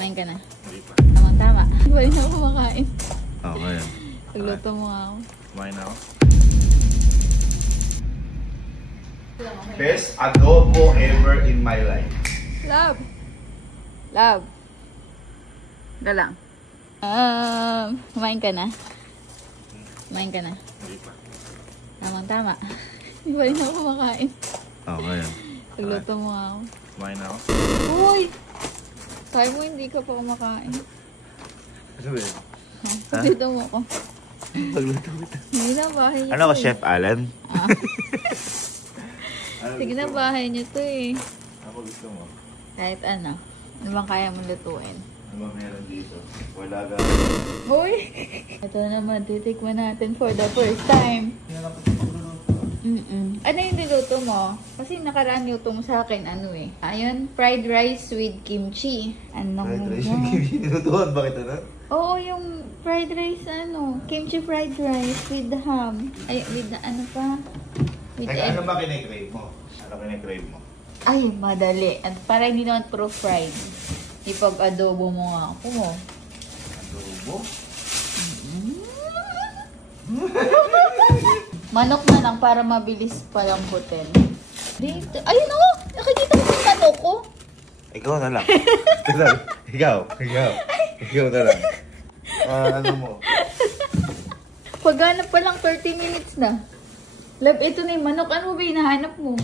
Kumain ka na. Hindi pa. Tama. Hindi pa rin ako kumakain. Oo, ngayon. Pagluto mo nga ako. Kumain na ako. Best adobo ever in my life. Love. Love. Galang. Kumain ka na. Kumain ka na. Hindi pa. Tama. Hindi pa rin ako kumakain. Oo, ngayon. Pagluto mo nga ako. Kumain na ako. Uy! Sabi mo hindi ka pa kumakain. Ano ba yun? Pagluto mo ako. Pagluto kita. Hindi na bahay niyo Ano to ka, Chef Alan? Sige na bahay niyo to eh. Ako gusto mo. Kahit ano. Ano bang kaya mong lutuin? Ano ba meron dito? Wala ka. Uy! Ito naman, titikman natin for the first time. Ano yung niluto mo? Kasi nakaraan niluto mo sa akin, ano eh. Ayun, fried rice with kimchi. Ano Fried mo rice ba? yung kinutuhan. Bakit ano? Oo, yung fried rice, ano. Kimchi fried rice with ham. Ay, with ano pa? With Teka, egg. ano ba kinikrave mo? Ano kinikrave mo? Ay, madali. At para hindi naman pro-fried. Ipag-adobo mo nga ako mo. Adobo? Manok na lang para mabilis palambutin. Dito. Ayun ako! Nakikita ko yung manok ko. Ikaw na lang. Ito lang. Ikaw na lang. Ano mo? Paghanap pa lang 30 minutes na. Love, ito na yung manok. Ano ba hinahanap mo?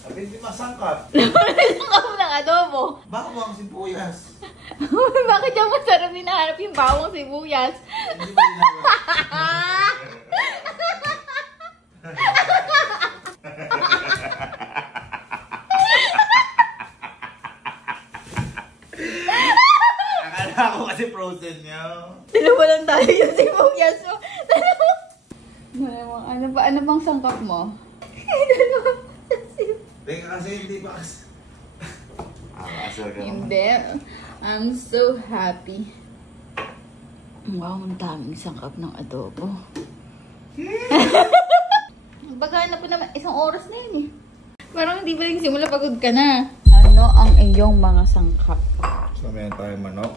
Sabi, hindi masangkat. Isang ako ng adobo. Bawang sibuyas. Bakit yung masarap hinahanap yung bawang sibuyas? Hindi ba hinahanap? Akala ko kasi frozen niya. Dalawa lang tayo yung sibuyas mo. Ano bang sangkap mo? Teka kasi hindi pa kasi. Asal ka naman. Hindi. I'm so happy. Wow, ang daming sangkap ng adobo. Paghanap po naman, isang oras na yun eh. Parang hindi ba yung simula pagod ka na? Ano ang iyong mga sangkap? So, meron tayong manok.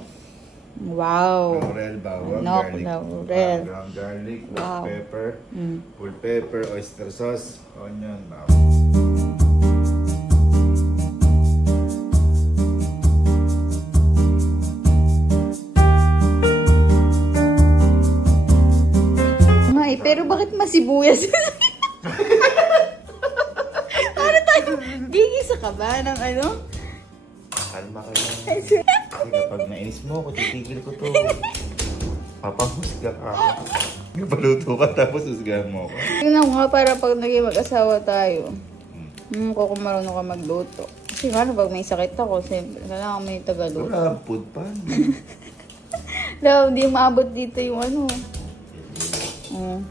Wow. Laurel, bawang, Manok, garlic. laurel. Ground garlic, black Wow. pepper, Mm. full pepper, oyster sauce, onion, bawang. Ay, pero bakit masibuyas? Ano tayo? Gigisa ka ba ng ano? Kalma ka lang. Kasi kapag nainis mo ako, titigil ko to. Papahusga ka. Paluto ka tapos husgahan mo ako. Tingnan ko nga para pag naging mag-asawa tayo. Kung marunong ka magluto. Kasi nga, pag may sakit ako, siyempre, kailangan may tagaluto. Wala ang food pan. Daw, hindi maabot dito yung ano. Oo,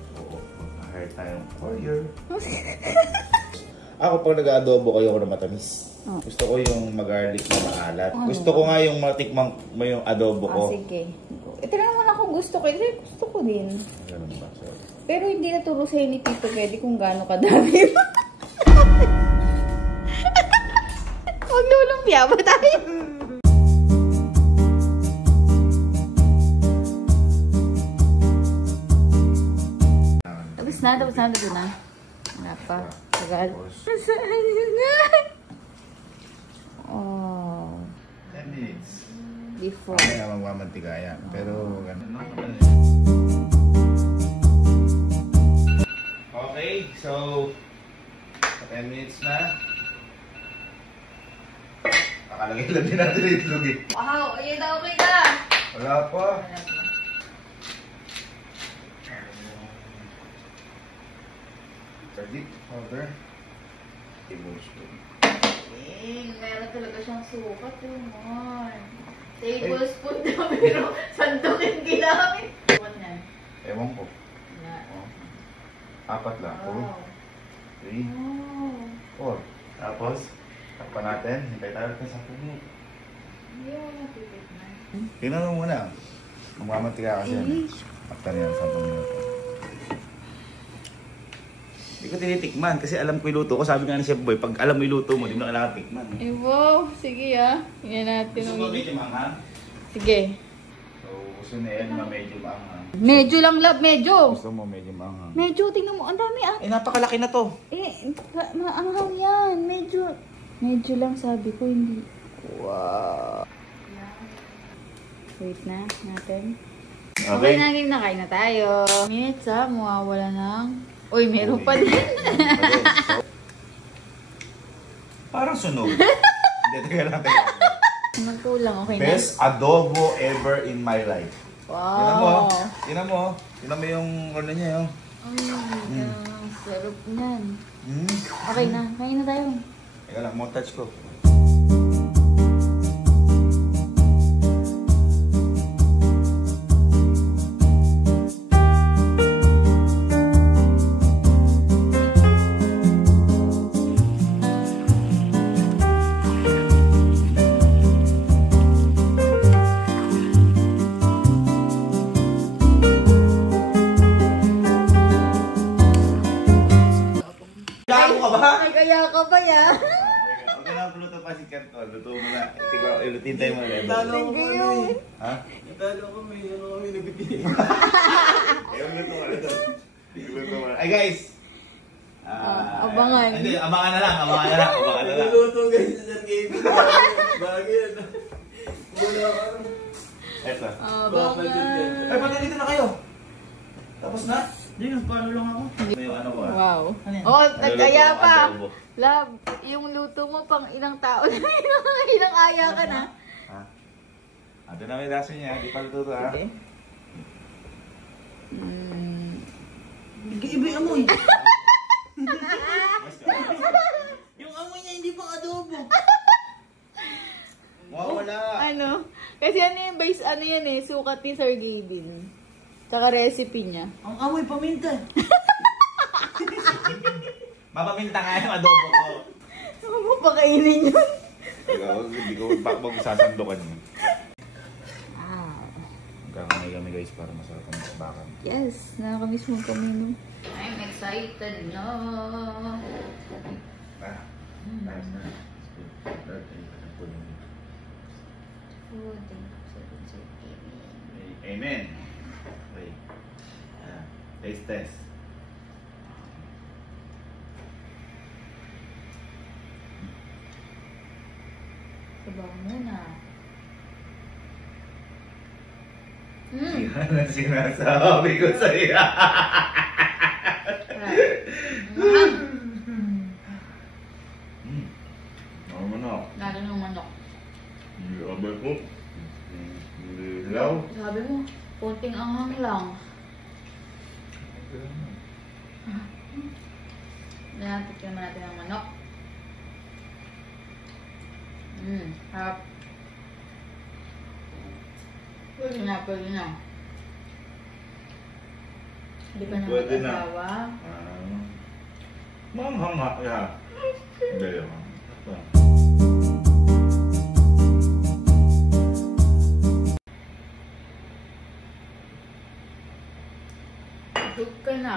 mag-hire tayong courier. Ako pag nag-adobo kayo ako na matamis. Oh. Gusto ko yung mag-garlic na maalat. Gusto ko nga yung matikmang mo yung adobo ko. Sige. Ito na naman ako gusto ko. Kasi gusto ko din. Ganun ba? So, Pero hindi naturo sa'yo ni Tito Pwede kung gaano kadami. Maglulumpia ba tayo? Tapos na. Wala pa. Tagal. Oh. 10 minutes. Before. Kaya magmamantigaya. Pero ganun. Okay, so 10 minutes na. Nakalagay lang din natin yung itlog eh. Wow, ayun na okay na. Wala pa. Garlic powder. Tablespoon. Meron talaga siyang sukat yun. Tablespoon na pero sandukin ginamit. What na? Ewan ko. Na. Oh. 4 lang. Wow. 3, Oh. 4. Tapos, takpan natin. Hintay tayo natin sa minute. Hindi ako natitikman. Tingnan mo muna. Magmamantika kasi yan. After yan, 10 minuto. Hindi ko tinitikman kasi alam ko yung luto ko. Sabi nga ni Chef Boy, pag alam mo yung luto mo, di mo na kailangan tikman. Eh, wow. Sige ah. Tingnan natin. Gusto mo medyo manghang? Sige. So, gusto ni Elma medyo maanghang. Medyo lang, love. Medyo. Gusto mo medyo maanghang. Medyo, tingnan mo. Ang dami ah. Eh, napakalaki na to. Maanghang yan. Medyo lang sabi ko, hindi. Wow. Wait na natin. Okay, nakain na tayo. Minutes ha, mawawala ng... Uy, meron pa din. Parang sunog. Hindi, teka lang. Nagkulang, okay na. Best adobo ever in my life. Wow. Tingnan mo. Tingnan mo yung ano niya yung... Ang sarap niyan. Okay na, kain na tayo. Teka lang, montage ko. Nagaya ka ba ya? Huwag ka na puluto pa si Kanto. Luto mo na. Tintay mo na. Thank you. Ha? Natalo kami. Ano kami nagpipili? Luto mo na. Ay guys! Abangan. Hindi, abangan na lang. Naluluto guys sa Sir Kevin. Bagay yan. Wala ka. Eto. Abangan. Ay, pati dito na kayo. Tapos na? Hindi, paano lang ako. Yung ano ko Wow. Oh, nagkaya pa. Love, yung luto mo pang ilang tao na ilang aya ka na. Ha? Ito na may laso niya. Hindi pa luto ha. Okay. Iba yung amoy. Yung amoy niya hindi pang adobo. Wala. Ano? Kasi ano yung base, ano yan eh, sukat ni Sir Gavin. Tsaka recipe niya. Ang amoy paminta. Mapaminta nga yung adobo ko. Saan mo pakainin yun? Hindi ko magsasandukan yun. Wow. Magkakamay kami guys para masarap ang bakang. Yes, nakakamiss mo kami no. I'm excited no. Nice na. Amen. Okay. Taste test. Sabaw muna. Yan ang sinasabi ko sa iya. Manok. Lalo ng manok. Hindi abay ko. Ilaw. Sabi mo, konting anghang lang. Natin natin ang manok. Harap. Pwede na. Hindi pa naman Pwede na. asawa. Manghang nga. Hindi yun. Busog ka na.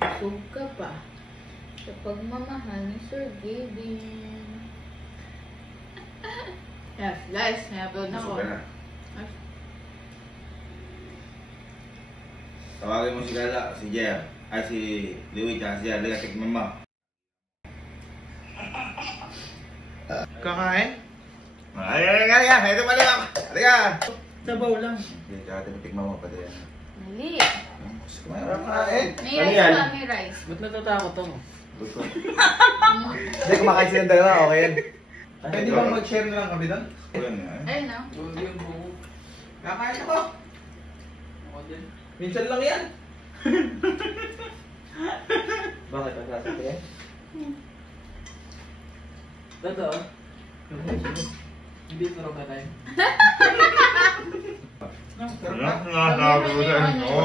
Busog ka pa. Sa pagmamahal ni Sir Gavin. Yes, guys. May-upload na ko. Busog ka na. Tawagin mo si Gala, si Jer, ay si Louie, si Jer, liga tikman mo. Kakain? Ay, ito pala lang. Halika. Sabaw lang. Hindi, tsaka tikman mo pati yan. Mali. Kumain kain. May rice ba? May rice. Ba't natatakot ako? Gusto. Hindi, kumakain silang dalawa, okay yan. Pwede bang mag-share na lang kami doon? Ayun nga. Ayun no? Huwag yung buo. Kakain ako. Ako din. Minsan lang yan. Bakit? Ang sasakit yan? Totoo? Hindi turong ka tayo. Nasabi ko sa inyo.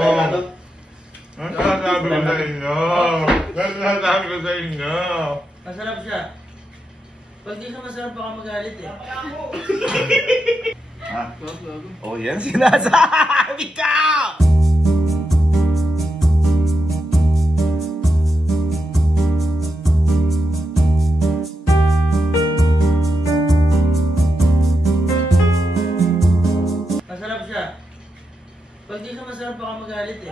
Nasabi ko sa inyo. Nasabi ko sa inyo. Masarap siya. Pag di ka masarap baka magalit eh. Ha? Oh, yan sinasabi ka! Pag di ka masarap baka magalit eh.